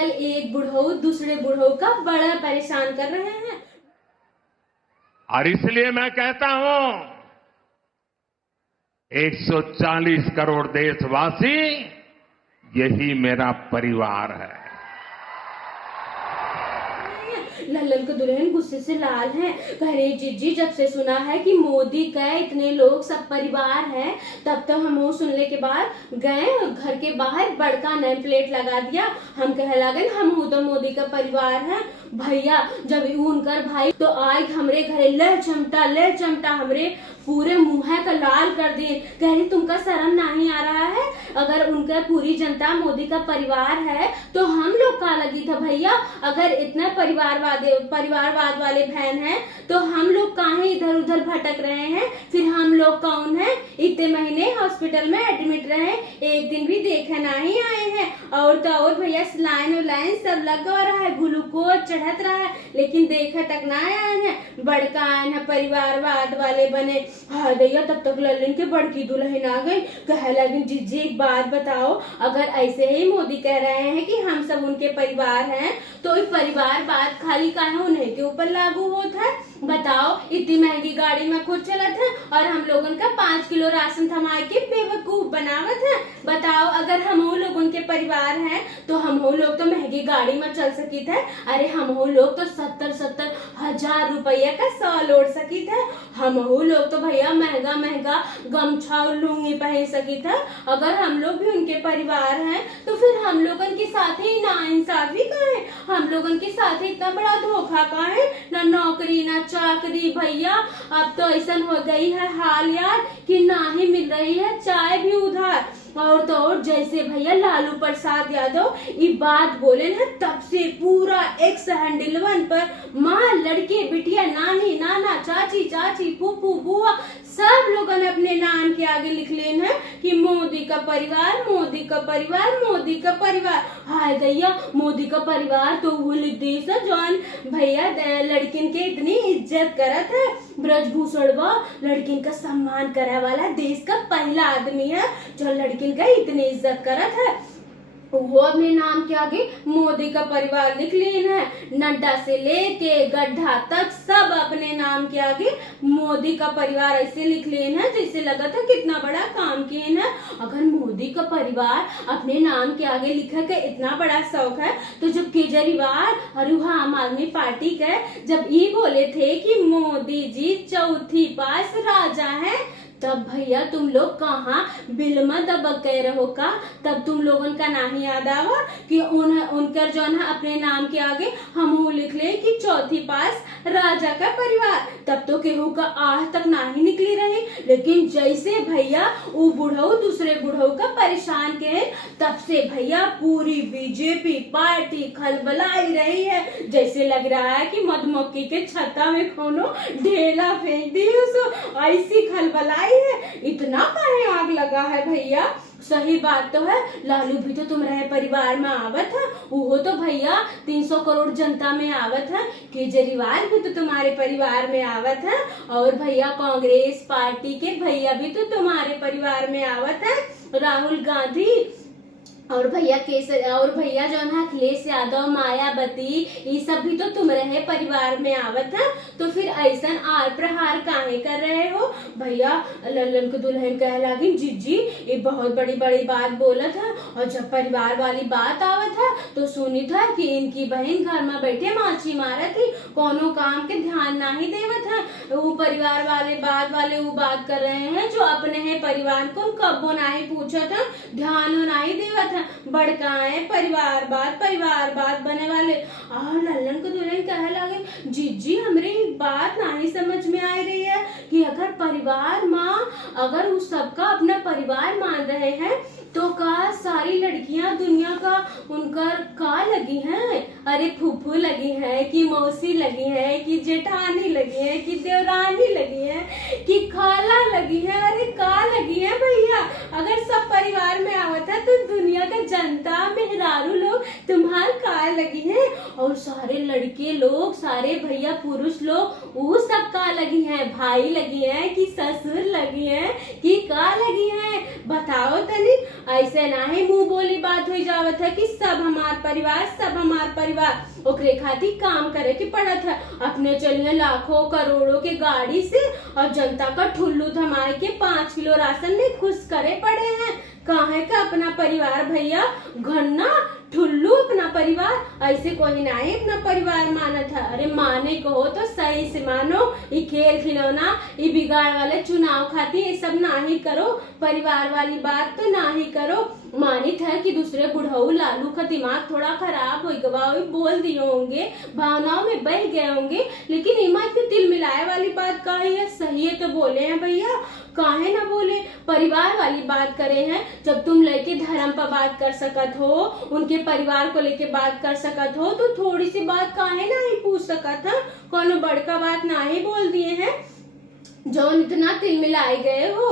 आजकल एक बुढ़ऊ दूसरे बुढ़ऊ का बड़ा परेशान कर रहे हैं। और इसलिए मैं कहता हूं 140 करोड़ देशवासी यही मेरा परिवार है। लल्लन को दुल्हन गुस्से से लाल है। कह रही जीजी जब से सुना है कि मोदी का इतने लोग सब परिवार हैं, तब तो हम सुनने के बाद गए और घर के बाहर बड़का नेम प्लेट लगा दिया। हम कह लगे हम तो मोदी का परिवार है। भैया जब उनकर भाई तो आज हमरे घरे ले चमटा हमरे पूरे मुंह का लाल कर दिए। कह रही तुमका शर्म नहीं आ रहा है? अगर उनका पूरी जनता मोदी का परिवार है तो हम लोग का लगी था भैया। अगर इतना परिवारवाद वाले बहन हैं तो हम लोग कहाँ इधर उधर भटक रहे हैं? फिर हम लोग कौन है? इतने महीने हॉस्पिटल में एडमिट रहे, एक दिन भी देखे नहीं आए हैं। और तो और भैया लाइन सब लगा रहा है, ग्लूकोज चढ़त रहा है, लेकिन देखे तक ना आए हैं। बड़का आए हैं परिवारवाद वाले बने। हाँ भैया तब तक लल्लन के बड़की दुल्हन आ गई। कह लगी जीजी एक बात बताओ, अगर ऐसे ही मोदी कह रहे हैं कि हम सब उनके परिवार हैं तो इस परिवार बात खाली काहे उन्हीं के ऊपर लागू होता है? बताओ इतनी महंगी गाड़ी में खुद चलत है और हम लोगन का 5 किलो राशन थमा के बेवकूफ बनावत है। बताओ अगर हम लोग उनके परिवार हैं तो हम लोग तो महंगी गाड़ी में चल सकी थे। अरे हम लोग तो 70 हजार रुपया का शॉल ओढ़ सकी थे। हम लोग तो भैया महंगा गमछा और लुंगी पहन सकी था। अगर हम लोग भी उनके परिवार हैं तो फिर हम लोगन के साथ ही नाइंसाफी का है? हम लोगन के साथ इतना बड़ा धोखा का है? ना नौकरी ना चाकरी भैया। अब तो ऐसा हो गई है हाल यार कि ना ही मिल रही है चाय भी उधार। और तो और जैसे भैया लालू प्रसाद यादव ये बात बोले ना तब से पूरा एक्स हैंडल पर माँ लड़के बिटिया नानी नाना चाची फूफू बुआ सब लोगों ने अपने नाम के आगे लिख लेना है कि मोदी का परिवार मोदी का परिवार मोदी का परिवार। हाय भैया मोदी का परिवार तो वो देश है जौन भैया लड़किन के इतनी इज्जत करत है। ब्रजभूषण लड़किन का सम्मान करे वाला देश का पहला आदमी है जो लड़किन का इतनी इज्जत करत है। वो अपने नाम के आगे मोदी का परिवार लिख लेना है। नड्डा से लेके गड्ढा तक सब अपने नाम के आगे मोदी का परिवार ऐसे लिख लेना है जैसे लगा था कितना बड़ा काम किए ना। अगर मोदी का परिवार अपने नाम के आगे लिखा के इतना बड़ा शौक है तो जब केजरीवाल और वहाँ आम आदमी पार्टी के जब ये बोले थे कि मोदी जी चौथी पास राजा है, तब भैया तुम लोग कहाँ बिल में दबक गए रहो का? तब तुम लोगों का नहीं याद आवा कि उनका जो है अपने नाम के आगे हम लिख ले कि चौथी पास राजा का परिवार। तब तो केहू का आह तक नहीं निकली रही। लेकिन जैसे भैया वो बुढ़ऊ दूसरे बुढ़ऊ का परेशान के तब से भैया पूरी बीजेपी पार्टी खलबलाई रही है। जैसे लग रहा है कि मधुमक्खी के छत्ता में कोनो ढेला फेंक दी उसको, ऐसी खलबलाई है। इतना काहे आग लगा है भैया? सही बात तो है, लालू भी तो तुम्हारे परिवार में आवत है, वो तो भैया 300 करोड़ जनता में आवत है। केजरीवाल भी तो तुम्हारे परिवार में आवत है और भैया कांग्रेस पार्टी के भैया भी तो तुम्हारे परिवार में आवत है। राहुल गांधी और भैया जो है अखिलेश यादव मायावती ये सब भी तो तुम रहे परिवार में आवत है। तो फिर ऐसा आर प्रहार काहे कर रहे हो भैया? लल्लन को दुल्हन कह लगी जीजी ये बहुत बड़ी बात बोलत है। और जब परिवार वाली बात आवत है तो सुनी था कि इनकी बहन घर में बैठे माछी मारत थी, कोनो काम के ध्यान नहीं देवत है। वो परिवार वाले वो बात कर रहे हैं जो अपने है परिवार को कब्बो नहीं पूछत है, ध्यान नहीं देवत है। बड़का है परिवार बात बने वाले। और लल्लन को दुल्हन कहे लगे जीजी हमरे बात नहीं समझ में आ रही है कि अगर परिवार माँ अगर उस सबका अपना परिवार मान रहे हैं तो का सारी लड़कियां दुनिया का उनकर का लगी हैं? अरे फूफू लगी है कि मौसी लगी है कि जेठानी लगी है कि देवरानी लगी है कि खाला लगी है? अरे का लगी है भैया? अगर सब परिवार में आवत है तो दुनिया का जनता मेहरारू लोग तुम्हार का लगी है? और सारे लड़के लोग, सारे भैया पुरुष लोग वो सब का लगी हैं, भाई लगी हैं कि ससुर लगी हैं कि का लगी हैं, बताओ तनी। ऐसे ना ही मुंह बोली बात हो जावत है कि सब हमार परिवार, सब हमार परिवार। ओकरे खातिर काम करे के पड़त है। अपने चलिए लाखों करोड़ों के गाड़ी से और जनता का ठुल्लू थमाए के 5 किलो राशन में खुश करे पड़े हैं। काहे का अपना परिवार भैया, घन्ना ठुल्लू अपना परिवार, ऐसे कोई नहीं अपना परिवार मानत है। अरे माने को हो तो सही से मानो, ये खेल खिलौना, ये बिगाड़ वाले चुनाव खातिर ये सब ना ही करो, परिवार वाली बात तो ना ही करो। मानित है कि दूसरे बुढ़ऊ लालू का दिमाग थोड़ा खराब हो गवा, बोल दिए होंगे, भावनाओं में बह गए होंगे, लेकिन इमा इतनी दिल मिलाए वाली बात का है, सही है तो बोले हैं भैया, काहे ना बोले। परिवार वाली बात करे हैं, जब तुम लेके धर्म पर बात कर सकत हो, उनके परिवार को लेके बात कर सकत हो, तो थोड़ी सी बात काहे ना ही पूछ सकत है, कोनो बड़का बात ना ही बोल दिए हैं जो इतना तिल मिलाए गए हो।